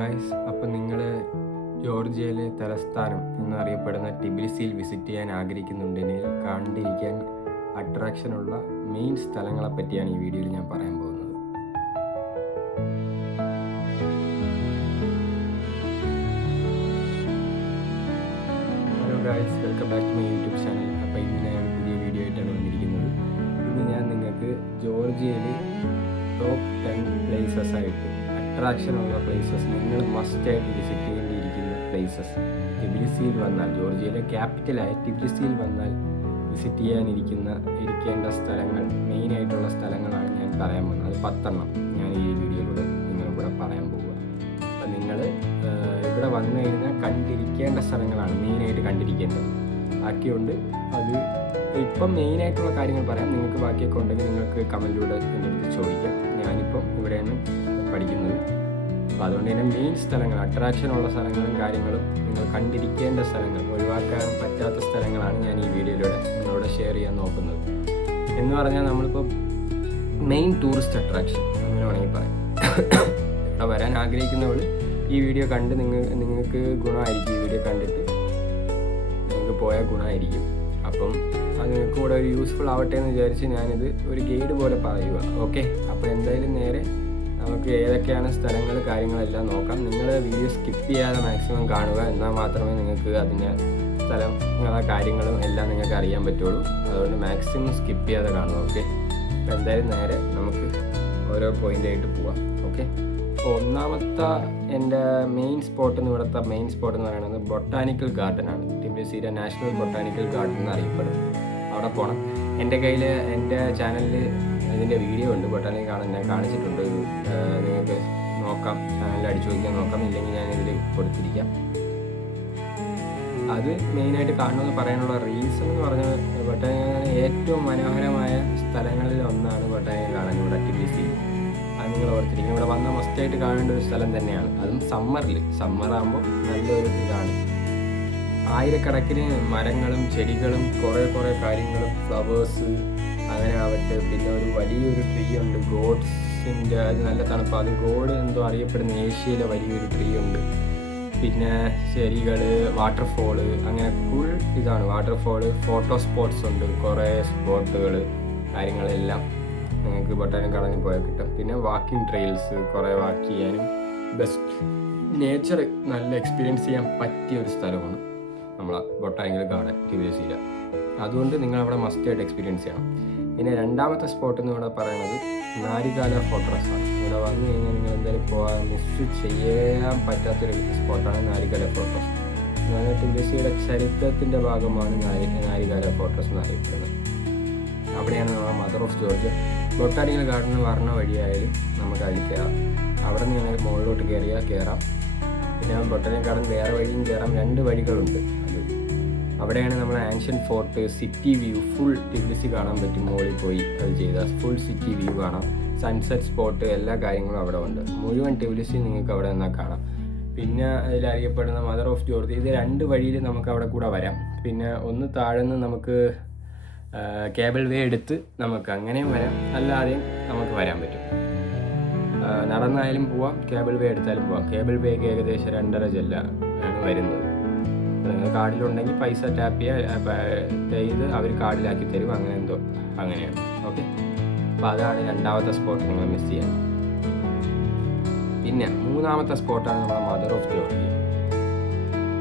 Guys, അപ്പം നിങ്ങൾ ജോർജിയയിലെ തലസ്ഥാനം എന്നറിയപ്പെടുന്ന ടിബിലിസിയിൽ വിസിറ്റ് ചെയ്യാൻ ആഗ്രഹിക്കുന്നുണ്ടെങ്കിൽ കണ്ടിരിക്കാൻ അട്രാക്ഷനുള്ള മെയിൻ സ്ഥലങ്ങളെ പറ്റിയാണ് ഈ വീഡിയോയിൽ ഞാൻ പറയാൻ പോകുന്നത്. Hello guys, welcome back to my YouTube channel. അപ്പോൾ ഇന്ന് ഞാൻ പുതിയ വീഡിയോ ആയിട്ടാണ് വന്നിരിക്കുന്നത്. ഇന്ന് ഞാൻ നിങ്ങൾക്ക് ജോർജിയയിൽ ടോപ്പ് 10 പ്ലേസസ് ആയിട്ട് അട്രാക്ഷനുള്ള പ്ലേസസ്, നിങ്ങൾ മസ്റ്റായിട്ട് വിസിറ്റ് ചെയ്യേണ്ടിയിരിക്കുന്ന പ്ലേസസ്, ടിബിലിസിയിൽ വന്നാൽ, ജോർജിയയിലെ ക്യാപിറ്റലായ ടിബിലിസിയിൽ വന്നാൽ വിസിറ്റ് ഇരിക്കേണ്ട സ്ഥലങ്ങൾ, മെയിനായിട്ടുള്ള സ്ഥലങ്ങളാണ് ഞാൻ പറയാൻ പോകുന്നത്. അത് 10 ഞാൻ ഈ വീഡിയോയിലൂടെ നിങ്ങളിവിടെ പറയാൻ പോവുക. അപ്പം നിങ്ങൾ ഇവിടെ വന്നു കഴിഞ്ഞാൽ കണ്ടിരിക്കേണ്ട സ്ഥലങ്ങളാണ് മെയിനായിട്ട് കണ്ടിരിക്കേണ്ടത്. ബാക്കിയുണ്ട്, അത് ഇപ്പം മെയിനായിട്ടുള്ള കാര്യങ്ങൾ പറയാം. നിങ്ങൾക്ക് ബാക്കിയൊക്കെ ഉണ്ടെങ്കിൽ നിങ്ങൾക്ക് കമൻറ്റിലൂടെ എൻ്റെ അടുത്ത് ചോദിക്കാം. ഞാനിപ്പം ഇവിടെയാണ് പഠിക്കുന്നത്. അപ്പോൾ അതുകൊണ്ട് തന്നെ മെയിൻ സ്ഥലങ്ങൾ, അട്രാക്ഷനുള്ള സ്ഥലങ്ങളും കാര്യങ്ങളും, നിങ്ങൾ കണ്ടിരിക്കേണ്ട സ്ഥലങ്ങൾ, ഒഴിവാക്കാൻ പറ്റാത്ത സ്ഥലങ്ങളാണ് ഞാൻ ഈ വീഡിയോയിലൂടെ നിങ്ങളോട് ഷെയർ ചെയ്യാൻ നോക്കുന്നത്. എന്ന് പറഞ്ഞാൽ നമ്മളിപ്പോൾ മെയിൻ ടൂറിസ്റ്റ് അട്രാക്ഷൻ അങ്ങനെ വേണമെങ്കിൽ പറയാം. ഇവിടെ വരാൻ ആഗ്രഹിക്കുന്നവൾ ഈ വീഡിയോ കണ്ട് നിങ്ങൾക്ക് ഗുണമായിരിക്കും. ഈ വീഡിയോ കണ്ടിട്ട് നിങ്ങൾക്ക് പോയാൽ ഗുണമായിരിക്കും. അപ്പം അത് നിങ്ങൾക്ക് കൂടെ ഒരു യൂസ്ഫുൾ ആവട്ടെ എന്ന് വിചാരിച്ച് ഞാനിത് ഒരു ഗൈഡ് പോലെ പറയുക. ഓക്കെ, അപ്പോൾ എന്തായാലും നേരെ നമുക്ക് ഏതൊക്കെയാണ് സ്ഥലങ്ങൾ, കാര്യങ്ങളെല്ലാം നോക്കാം. നിങ്ങൾ വീഡിയോ സ്കിപ്പ് ചെയ്യാതെ മാക്സിമം കാണുക, എന്നാൽ മാത്രമേ നിങ്ങൾക്ക് അതിൻ്റെ സ്ഥലങ്ങളെ കാര്യങ്ങളും എല്ലാം നിങ്ങൾക്ക് അറിയാൻ പറ്റുള്ളൂ. അതുകൊണ്ട് മാക്സിമം സ്കിപ്പ് ചെയ്യാതെ കാണുക. ഓക്കെ, അപ്പോൾ എന്തായാലും നേരെ നമുക്ക് ഓരോ പോയിൻ്റായിട്ട് പോവാം. ഓക്കെ, അപ്പോൾ ഒന്നാമത്തെ എൻ്റെ മെയിൻ സ്പോട്ട് എന്ന് പറയുന്നത് ബൊട്ടാനിക്കൽ ഗാർഡനാണ്. ടിബിലിസിയിലെ നാഷണൽ ബൊട്ടാനിക്കൽ ഗാർഡൻ എന്നറിയപ്പെടും. അവിടെ പോകണം. എൻ്റെ കയ്യിൽ, എൻ്റെ ചാനലിൽ ഇതിൻ്റെ വീഡിയോ ഉണ്ട്. ബൊട്ടാനിക്കൽ ഗാർഡൻ ഞാൻ കാണിച്ചിട്ടുണ്ട്. നിങ്ങൾക്ക് നോക്കാം, ചാനലിൽ അടിച്ചു നോക്കിയാൽ നോക്കാം. ഇല്ലെങ്കിൽ ഞാനിതിൽ കൊടുത്തിരിക്കാം. അത് മെയിനായിട്ട് കാണണമെന്ന് പറയാനുള്ള റീസൺ എന്ന് പറഞ്ഞാൽ, ബൊട്ടാനിക്കൽ ഗാർഡൻ ഏറ്റവും മനോഹരമായ സ്ഥലങ്ങളിൽ ഒന്നാണ് ബൊട്ടാനിക്കൽ ഗാർഡൻ ഇവിടെ ടിബിലിസി. അത് നിങ്ങൾ ഓർത്തിരിക്കും. ഇവിടെ വന്നാൽ മസ്റ്റായിട്ട് കാണേണ്ട ഒരു സ്ഥലം തന്നെയാണ്. അതും സമ്മറാകുമ്പോൾ നല്ലൊരു ഇതാണ്. ആയിരക്കണക്കിന് മരങ്ങളും ചെടികളും കുറേ കാര്യങ്ങളും, ഫ്ലവേഴ്സ് അങ്ങനെ ആവട്ടെ. പിന്നെ ഒരു വലിയൊരു ട്രീ ഉണ്ട്, ഗോഡ്സിൻ്റെ, അത് നല്ല തണുപ്പ്. അത് ഗോഡ് എന്തോ അറിയപ്പെടുന്ന ഏഷ്യയിലെ വലിയൊരു ട്രീ ഉണ്ട്. പിന്നെ ചെടികൾ, വാട്ടർഫോള്, അങ്ങനെ ഫുൾ ഇതാണ്. വാട്ടർഫോള്, ഫോട്ടോ സ്പോട്ട്സ് ഉണ്ട്, കുറേ സ്പോട്ടുകൾ, കാര്യങ്ങളെല്ലാം നിങ്ങൾക്ക് ബൊട്ടാനിക്കൽ ഗാർഡനിൽ പോയാൽ കിട്ടും. പിന്നെ വാക്കിംഗ് ട്രെയിൽസ്, കുറേ വാക്ക് ചെയ്യാനും ബെസ്റ്റ് നേച്ചർ നല്ല എക്സ്പീരിയൻസ് ചെയ്യാൻ പറ്റിയ ഒരു സ്ഥലമാണ് നമ്മളെ ബൊട്ടാനിക്കൽ ഗാർഡൻ ടിബിലിസിയിലെ. അതുകൊണ്ട് നിങ്ങൾ അവിടെ മസ്റ്റായിട്ട് എക്സ്പീരിയൻസ് ചെയ്യണം. പിന്നെ രണ്ടാമത്തെ സ്പോട്ട് എന്ന് ഇവിടെ പറയുന്നത് നാരികാല ഫോർട്രസ്സാണ്. ഇവിടെ വന്നു കഴിഞ്ഞാൽ നിങ്ങൾ എന്തായാലും മിസ് ചെയ്യാൻ പറ്റാത്തൊരു സ്പോട്ടാണ് നാരികാല ഫോർട്രസ്. അതായത് ടിബിലിസിയുടെ ചരിത്രത്തിൻ്റെ ഭാഗമാണ് നാരികാല ഫോർട്രസ് എന്നറിയപ്പെടുന്നത്. അവിടെയാണ് നമ്മുടെ മദർ ഓഫ് ജോർജിയ. ബൊട്ടാനിക്കൽ ഗാർഡനിൽ വരണ വഴിയായാലും നമുക്ക് അതിൽ കയറാം. അവിടെ നിന്ന് ഞങ്ങൾ മുകളിലോട്ട് കയറാം. പിന്നെ ബൊട്ടാനിക്കൽ ഗാർഡൻ വേറെ വഴിയും കയറാം. 2 വഴികളുണ്ട്. അവിടെയാണ് നമ്മൾ ancient fort, city view, full Tbilisi കാണാൻ പറ്റും. മുകളിൽ പോയി അത് ചെയ്താൽ ഫുൾ സിറ്റി വ്യൂ കാണാം. സൺസെറ്റ് സ്പോട്ട്, എല്ലാ കാര്യങ്ങളും അവിടെ ഉണ്ട്. മുഴുവൻ ടിബിലിസി നിങ്ങൾക്ക് അവിടെ നിന്നാൽ കാണാം. പിന്നെ അതിലറിയപ്പെടുന്ന മദർ ഓഫ് ജോർജിയ. ഇത് 2 വഴിയിൽ നമുക്ക് അവിടെ കൂടെ വരാം. പിന്നെ ഒന്ന് താഴ്ന്ന് നമുക്ക് കേബിൾ വേ എടുത്ത് നമുക്ക് അങ്ങനെയും വരാം, അല്ലാതെയും നമുക്ക് വരാൻ പറ്റും. നടന്നായാലും പോവാം, കേബിൾ വേ എടുത്താലും പോവാം. കേബിൾ വേക്ക് ഏകദേശം 2.5 ആണ് വരുന്നത്. നിങ്ങൾ കാർഡിലുണ്ടെങ്കിൽ പൈസ ടാപ്പ് ചെയ്ത് അവർ കാർഡിലാക്കി തരും. അങ്ങനെ എന്തോ അങ്ങനെയാണ്. ഓക്കെ, അപ്പോൾ അതാണ് രണ്ടാമത്തെ സ്പോട്ട്, നിങ്ങൾ മിസ് ചെയ്യണം. പിന്നെ മൂന്നാമത്തെ സ്പോട്ടാണ് നമ്മുടെ മദർ ഓഫ് ജോർജിയ.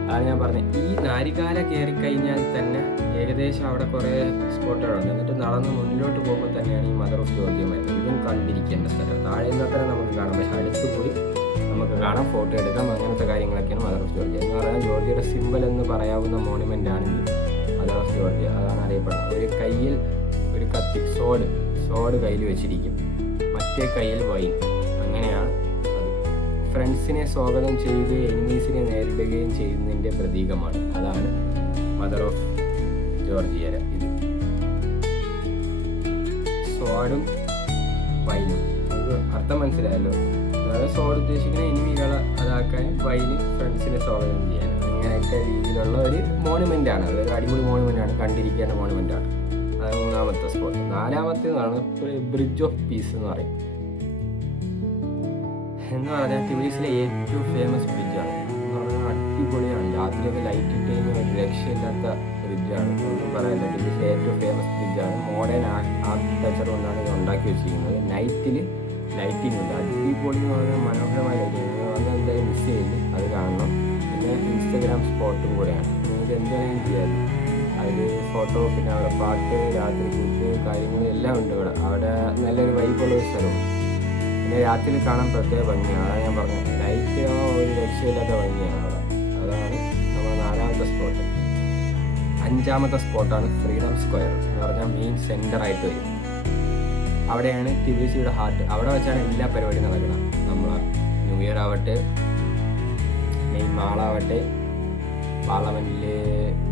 അതാണ് ഞാൻ പറഞ്ഞത്. ഈ നാരികാല കയറിക്കഴിഞ്ഞാൽ തന്നെ ഏകദേശം അവിടെ കുറേ സ്പോട്ടുകളുണ്ട്. എന്നിട്ട് നടന്ന് മുന്നിലോട്ട് പോകുമ്പോൾ തന്നെയാണ് ഈ മദർ ഓഫ് ജോർജിയ വരുന്നത്. ഇതും കണ്ടിരിക്കേണ്ട സ്ഥലം. താഴെ നിന്നാൽ തന്നെ നമുക്ക് കാണാം, പക്ഷേ അടുത്ത് പോയി നമുക്ക് കാണാം, ഫോട്ടോ എടുക്കാം. അങ്ങനത്തെ കാര്യങ്ങളൊക്കെയാണ് മദർ ഓഫ് ജോർജിയ എന്ന് പറഞ്ഞാൽ. ജോർജിയയുടെ സിംബൽ എന്ന് പറയാവുന്ന മോണുമെൻ്റ് ആണ് ഇത് മദർ ഓഫ് ജോർജിയ. അതാണ് അറിയപ്പെടുന്നത്. ഒരു കയ്യിൽ ഒരു കത്തി, സോഡ് കയ്യിൽ വെച്ചിരിക്കും, മറ്റേ കയ്യിൽ വൈൻ. അങ്ങനെയാണ് അത്. ഫ്രണ്ട്സിനെ സ്വാഗതം ചെയ്യുകയും എനിമീസിനെ നേരിടുകയും ചെയ്യുന്നതിൻ്റെ പ്രതീകമാണ്. അതാണ് മദർ ഓഫ് ജോർജിയ. ഇത് സോഡും വൈനും, നമുക്ക് അർത്ഥം മനസ്സിലായല്ലോ. അതായത് സോഡ് ഉദ്ദേശിക്കുന്ന എനിമികളെ അതാക്കാനും വൈന് ഫ്രണ്ട്സിനെ സ്വാഗതം ചെയ്യാനും, അങ്ങനെയൊക്കെ രീതിയിലുള്ള ഒരു മോണുമെൻ്റാണ്. അതൊരു അടിപൊളി മോണുമെൻ്റാണ്, കണ്ടിരിക്കേണ്ട മോണുമെൻ്റാണ്. അതാണ് മൂന്നാമത്തെ സ്പോട്ട്. നാലാമത്തേതാണ് ബ്രിഡ്ജ് ഓഫ് പീസ് എന്ന് പറയും. എന്ന് പറഞ്ഞാൽ ടിബിലിസിലെ ഏറ്റവും ഫേമസ് ബ്രിഡ്ജാണ് എന്ന് പറഞ്ഞാൽ അടിപൊളിയാണ്. രാത്രിയൊക്കെ ലൈറ്റ് ഇട്ട് കഴിഞ്ഞാൽ ഒരു രക്ഷയില്ലാത്ത ബ്രിഡ്ജാണ്, ഒന്നും പറയാനില്ല. ടിബിലിസിലെ ഏറ്റവും ഫേമസ് ബ്രിഡ്ജാണ്. മോഡേൺ ആർക്കിടെക്ചർ കൊണ്ടാണ് ഇത് ഉണ്ടാക്കി വെച്ചിരിക്കുന്നത്. നൈറ്റിൽ ലൈറ്റിംഗ് ഉണ്ട്, അടിപൊളി എന്ന് പറഞ്ഞാൽ മനോഹരമായ ലൈറ്റിംഗ്. അന്ന് എന്തായാലും മിസ് ചെയ്യില്ല, അത് കാണണം. പിന്നെ ഇൻസ്റ്റഗ്രാം സ്പോട്ടും കൂടെയാണ്, നിങ്ങൾക്ക് എന്തായാലും ചെയ്യാം. അതിൽ ഫോട്ടോ, പിന്നെ അവിടെ പാട്ട്, രാത്രി കൂത്ത് കാര്യങ്ങൾ എല്ലാം ഉണ്ട്. അവിടെ നല്ലൊരു വൈബുള്ളൊരു സ്ഥലമാണ്. പിന്നെ രാത്രി കാണാൻ പ്രത്യേക ഭംഗിയാണ്, അതാണ് ഞാൻ പറഞ്ഞത്. ലൈറ്റ് ഒരു രക്ഷയില്ലാത്ത ഭംഗിയാണ് അവിടെ. അതാണ് നമ്മുടെ 4ാമത്തെ സ്പോട്ട്. 5ാമത്തെ സ്പോട്ടാണ് ഫ്രീഡം സ്ക്വയർ എന്ന് പറഞ്ഞാൽ മെയിൻ സെൻറ്ററായിട്ട് വരും. അവിടെയാണ് ടിബിലിസിയുടെ ഹാർട്ട്. അവിടെ വെച്ചാണ് എല്ലാ പരിപാടിയും നടക്കുന്നത്. നമ്മൾ ന്യൂ ഇയർ ആവട്ടെ, മെയിൻ മാളാവട്ടെ, പാർലമെൻറ്റിൽ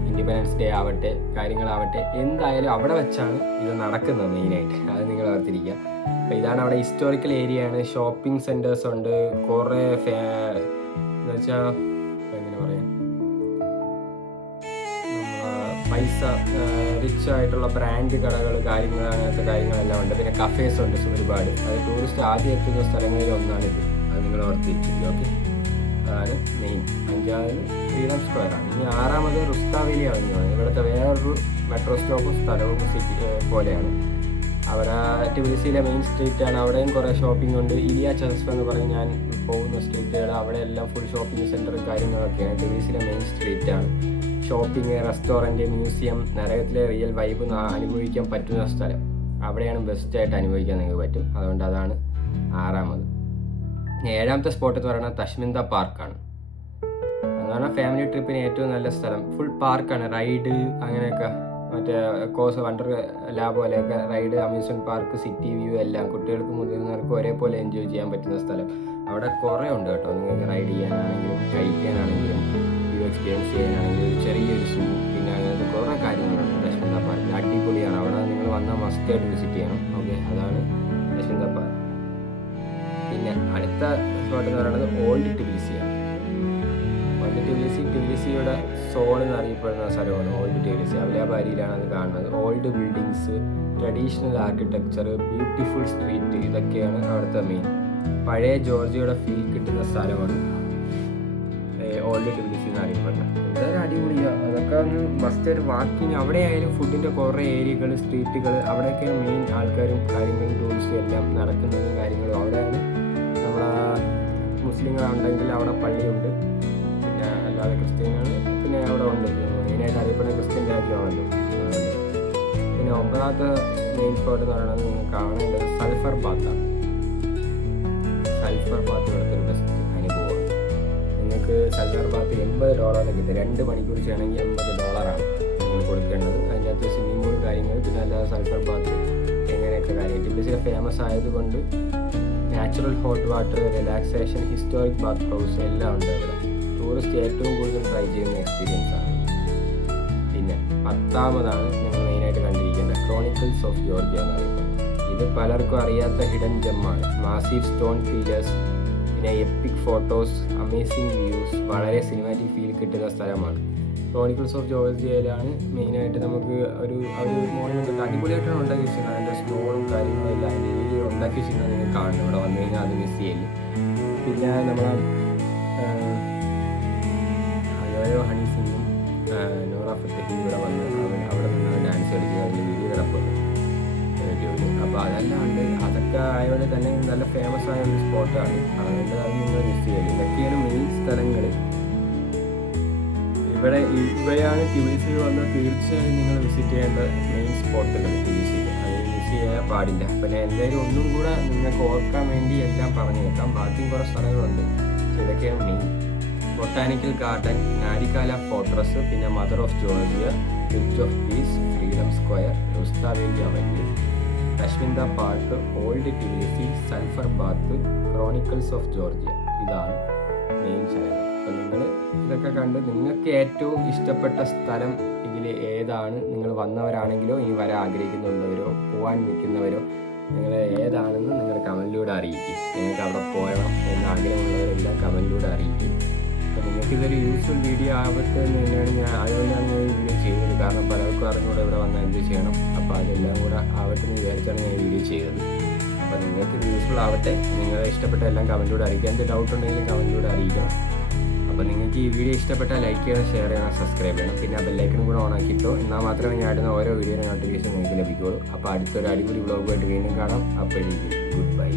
ഇൻഡിപെൻഡൻസ് ഡേ ആവട്ടെ, കാര്യങ്ങളാവട്ടെ, എന്തായാലും അവിടെ വെച്ചാണ് ഇത് നടക്കുന്നത് മെയിനായിട്ട്. അത് നിങ്ങൾ ഓർത്തിരിക്കുക. അപ്പോൾ ഇതാണ് അവിടെ ഹിസ്റ്റോറിക്കൽ ഏരിയയാണ്. ഷോപ്പിംഗ് സെൻറ്റേഴ്സ് ഉണ്ട്, കുറേ എന്ന് വെച്ചാൽ എങ്ങനെ പറയാം, പൈസ റിച്ച് ആയിട്ടുള്ള ബ്രാൻഡ് കടകൾ, കാര്യങ്ങൾ, അങ്ങനത്തെ കാര്യങ്ങളെല്ലാം ഉണ്ട്. പിന്നെ കഫേസ് ഉണ്ട് ഒരുപാട്. അത് ടൂറിസ്റ്റ് ആദ്യം എത്തുന്ന സ്ഥലങ്ങളിൽ ഒന്നാണിത്, അത് നിങ്ങൾ ഓർത്തിരിക്കുക. ഓക്കെ, അതാണ് മെയിൻ. 5ാമത് ഫ്രീഡം സ്ക്വയർ ആണ്. ഇനി 6ാമത് റുസ്താവേലി ആണ്. ഇവിടുത്തെ വേറൊരു മെട്രോ സ്റ്റോപ്പും സ്ഥലവും സിറ്റി പോലെയാണ്. അവിടെ ടിബിലിസിയിലെ മെയിൻ സ്ട്രീറ്റാണ്. അവിടെയും കുറേ ഷോപ്പിംഗ് ഉണ്ട്. ഇലിയ ചർച്ച് എന്ന് പറയും ഞാൻ പോകുന്ന സ്ട്രീറ്റുകൾ. അവിടെ എല്ലാം ഫുൾ ഷോപ്പിംഗ് സെൻറ്ററും കാര്യങ്ങളൊക്കെയാണ്. ടിബിലിസിയിലെ മെയിൻ സ്ട്രീറ്റാണ്. ഷോപ്പിംഗ്, റെസ്റ്റോറൻറ്റ്, മ്യൂസിയം, നരകത്തിലെ റിയൽ വൈബ് അനുഭവിക്കാൻ പറ്റുന്ന സ്ഥലം. അവിടെയാണ് ബെസ്റ്റായിട്ട് അനുഭവിക്കാൻ നിങ്ങൾക്ക് പറ്റും. അതുകൊണ്ട് അതാണ് 6ാമത്. 7ാമത്തെ സ്പോട്ട് എന്ന് പറയുന്നത് തഷ്മിന്ത പാർക്കാണ്. എന്ന് പറഞ്ഞാൽ ഫാമിലി ട്രിപ്പിന് ഏറ്റവും നല്ല സ്ഥലം. ഫുൾ പാർക്കാണ്, റൈഡ് അങ്ങനെയൊക്കെ, മറ്റേ കോസ് വണ്ടർ ലാബ് പോലെയൊക്കെ ride, amusement park, city view എല്ലാം കുട്ടികൾക്കും മുതിർന്നവർക്കും ഒരേപോലെ എൻജോയ് ചെയ്യാൻ പറ്റുന്ന സ്ഥലം. അവിടെ കുറേ ഉണ്ട് കേട്ടോ. നിങ്ങൾക്ക് റൈഡ് ചെയ്യാനാണെങ്കിലും കഴിക്കാനാണെങ്കിലും വ്യൂ എക്സ്പീരിയൻസ് ചെയ്യാനാണെങ്കിലും ചെറിയൊരു സൂ, പിന്നെ അങ്ങനത്തെ കുറേ കാര്യങ്ങളുണ്ട് തഷ്മിന്ത പാർക്ക്. അടിപൊളിയാണ്. അവിടെ നിങ്ങൾ വന്നാൽ മസ്റ്റായിട്ട് വിസിറ്റ് ചെയ്യണം. ഓക്കെ, അതാണ് തഷ്മിന്ത പാർക്ക്. പിന്നെ അടുത്ത സ്പോട്ട് എന്ന് പറയുന്നത് ഓൾഡ് ടിബിലിസിയാണ്. ഓൾഡ് ടിബിലിസി ടിബിലിസിയുടെ സോൺ എന്നറിയപ്പെടുന്ന സ്ഥലമാണ് ഓൾഡ് ടിബിലിസി. അവലാബാരിയിലാണ് അത് കാണുന്നത്. Old buildings, traditional architecture, beautiful street, ഇതൊക്കെയാണ് അവിടുത്തെ മെയിൻ. പഴയ ജോർജിയയുടെ ഫീൽ കിട്ടുന്ന സ്ഥലമാണ് ഓൾഡ് ടിബിലിസി എന്നറിയപ്പെടുന്നത്. എന്തായാലും അടിപൊളിയാണ്. അതൊക്കെ ഒന്ന് മസ്റ്റ് ഒരു വാക്കിങ്. അവിടെ ആയാലും ഫുഡിൻ്റെ കുറേ ഏരിയകൾ, സ്ട്രീറ്റുകൾ, അവിടെയൊക്കെ മെയിൻ ആൾക്കാരും കാര്യങ്ങളും ടൂറിസ്റ്റും എല്ലാം നടക്കുന്നതും കാര്യങ്ങളും. അവിടെയാണ് നമ്മളെ മുസ്ലിങ്ങളുണ്ടെങ്കിൽ അവിടെ പള്ളിയുണ്ട്, പിന്നെ അല്ലാതെ ക്രിസ്ത്യനാണ് പിന്നെ അവിടെ ഉണ്ട്. മെയിനായിട്ട് അറിയപ്പെടുന്ന ക്രിസ്ത്യൻ രാജ്യമാണല്ലോ. പിന്നെ 9ാമത്തെ മെയിൻ സ്പോട്ട് എന്ന് പറയുന്നത് നിങ്ങൾ കാണേണ്ടത് സൾഫർ ബാത്താണ്. സൾഫർ ബാത്ത് ഇവിടുത്തെ ഒരു ബെസ്റ്റ് അനുഭവമാണ്. നിങ്ങൾക്ക് സൾഫർ ബാത്ത് $80 കിട്ടും. 2 മണിക്കൂർ ചെയ്യണമെങ്കിൽ $80 നിങ്ങൾ കൊടുക്കേണ്ടത്. അതിൻ്റെ അകത്ത് സ്വിമ്മിംഗ് പൂൾ കാര്യങ്ങൾ, പിന്നെ അല്ലാതെ സൾഫർ ബാത്ത് എങ്ങനെയൊക്കെ കാര്യം. ടിബിലിസിലെ ഫേമസ് ആയതുകൊണ്ട് natural hot water, relaxation, historic bath house എല്ലാം ഉണ്ട് അവിടെ. ടൂറിസ്റ്റ് ഏറ്റവും കൂടുതൽ ട്രൈ ചെയ്യുന്ന എക്സ്പീരിയൻസ് ആണ്. പിന്നെ 10ാമതാണ് നിങ്ങൾ മെയിനായിട്ട് കണ്ടിരിക്കേണ്ടത് ക്രോണിക്കിൾസ് ഓഫ് ജോർജിയ എന്നറിയപ്പെടുന്നത്. ഇത് പലർക്കും അറിയാത്ത ഹിഡൻ ജെമ്മാണ്. മാസീവ് സ്റ്റോൺ പില്ലേഴ്സ്, പിന്നെ എപ്പിക് ഫോട്ടോസ്, അമേസിങ് വ്യൂസ്, വളരെ സിനിമാറ്റിക് ഫീൽ കിട്ടുന്ന സ്ഥലമാണ്. ക്രോണിക്കിൾസ് ഓഫ് ജോർജിയയിലാണ് മെയിനായിട്ട് നമുക്ക് ഒരു മോണമെൻ്റ് അടിപൊളിയായിട്ടാണ് ഉണ്ടാക്കി വെച്ചിരുന്നത്. അതിൻ്റെ സ്റ്റോണും കാര്യങ്ങളും എല്ലാം അതിൻ്റെ രീതിയിൽ ഉണ്ടാക്കി വെച്ചിരുന്നത് നിങ്ങൾ കാണണം. ഇവിടെ വന്നു കഴിഞ്ഞാൽ അത് മിസ് ചെയ്യില്ല. പിന്നെ നമ്മളെ ഹണി സിംഗും നോറ ഫത്തേഹി ഇവിടെ വന്ന് അവിടെ നിന്ന് ഡാൻസ് കളിക്കുക, അതിൻ്റെ വീഡിയോ കിടപ്പുണ്ട് യൂട്യൂബിൽ. അപ്പോൾ അതല്ലാണ്ട് അതൊക്കെ ആയതുകൊണ്ട് തന്നെ നല്ല ഫേമസ് ആയ ഒരു സ്പോട്ടാണ്. അതുകൊണ്ട് അത് നിങ്ങൾ മിസ് ചെയ്യില്ല. ഇതൊക്കെയാണ് മെയിൻ സ്ഥലങ്ങൾ. ഇവയാണ് ടിബിലിസിയിൽ വന്നാൽ തീർച്ചയായും നിങ്ങൾ വിസിറ്റ് ചെയ്യേണ്ട മെയിൻ സ്പോട്ടുകൾ ടിബിലിസിയിൽ. അത് മിസ് ചെയ്യാൻ പാടില്ല. പിന്നെ എന്തായാലും ഒന്നും കൂടെ നിങ്ങൾക്ക് ഓർക്കാൻ വേണ്ടി എല്ലാം പറഞ്ഞേക്കാം. ബാക്കിയും കുറേ സ്ഥലങ്ങളുണ്ട്. ഇതൊക്കെയാണ് main. Botanical garden, Narikala fortress, പിന്നെ mother of Georgia, bridge of peace, freedom square, Rustaveli avenue, Mtatsminda park, old Tbilisi, sulphur bath, chronicles of Georgia. ഇതാണ് മെയിൻ സ്ഥലങ്ങൾ. അപ്പോൾ നിങ്ങൾ ഇതൊക്കെ കണ്ട് നിങ്ങൾക്ക് ഏറ്റവും ഇഷ്ടപ്പെട്ട സ്ഥലം ഇതിൽ ഏതാണ്, നിങ്ങൾ വന്നവരാണെങ്കിലോ ഇനി വരാൻ ആഗ്രഹിക്കുന്നുള്ളവരോ പോകാൻ നിൽക്കുന്നവരോ, നിങ്ങൾ ഏതാണെന്ന് നിങ്ങൾ കമൻറ്റിലൂടെ അറിയിക്കും. നിങ്ങൾക്ക് അവിടെ പോകണം എന്ന് ആഗ്രഹമുള്ളവരെല്ലാം കമൻറ്റിലൂടെ അറിയിക്കും. അപ്പോൾ നിങ്ങൾക്കിതൊരു യൂസ്ഫുൾ വീഡിയോ ആവട്ടെ എന്ന് തന്നെയാണ് അതുകൊണ്ടാണ് ഞാൻ ഈ വീഡിയോ ചെയ്തത്. കാരണം പലർക്കും അറിഞ്ഞൂടെ ഇവിടെ വന്നാൽ എന്ത് ചെയ്യണം. അപ്പോൾ അതെല്ലാം കൂടെ ആവട്ടെ എന്ന് വിചാരിച്ചാണ് ഞാൻ ഈ വീഡിയോ ചെയ്തത്. അപ്പോൾ നിങ്ങൾക്ക് ഇത് യൂസ്ഫുൾ ആവട്ടെ. നിങ്ങൾ ഇഷ്ടപ്പെട്ട എല്ലാം കമൻറ്റിലൂടെ അറിയിക്കുക. എന്ത് ഡൗട്ട് ഉണ്ടെങ്കിലും കമൻറ്റിലൂടെ അറിയിക്കണം. അപ്പോൾ നിങ്ങൾക്ക് ഈ വീഡിയോ ഇഷ്ടപ്പെട്ടാൽ ലൈക്ക് ചെയ്യണം, ഷെയർ ചെയ്യണം, സബ്സ്ക്രൈബ് ചെയ്യണം. പിന്നെ ആ ബെല്ലൈക്കനും കൂടെ ഓൺ ആക്കിയിട്ടോ, എന്നാൽ മാത്രമേ ഞാൻ ഇടുന്ന ഓരോ വീഡിയോയുടെ നോട്ടിഫിക്കേഷൻ നിങ്ങൾക്ക് ലഭിക്കുകയുള്ളൂ. അപ്പോൾ അടുത്തൊരു അടിപൊളി വ്ളോഗുമായിട്ട് വീണ്ടും കാണാം. അപ്പോഴേക്കും ഗുഡ് ബൈ.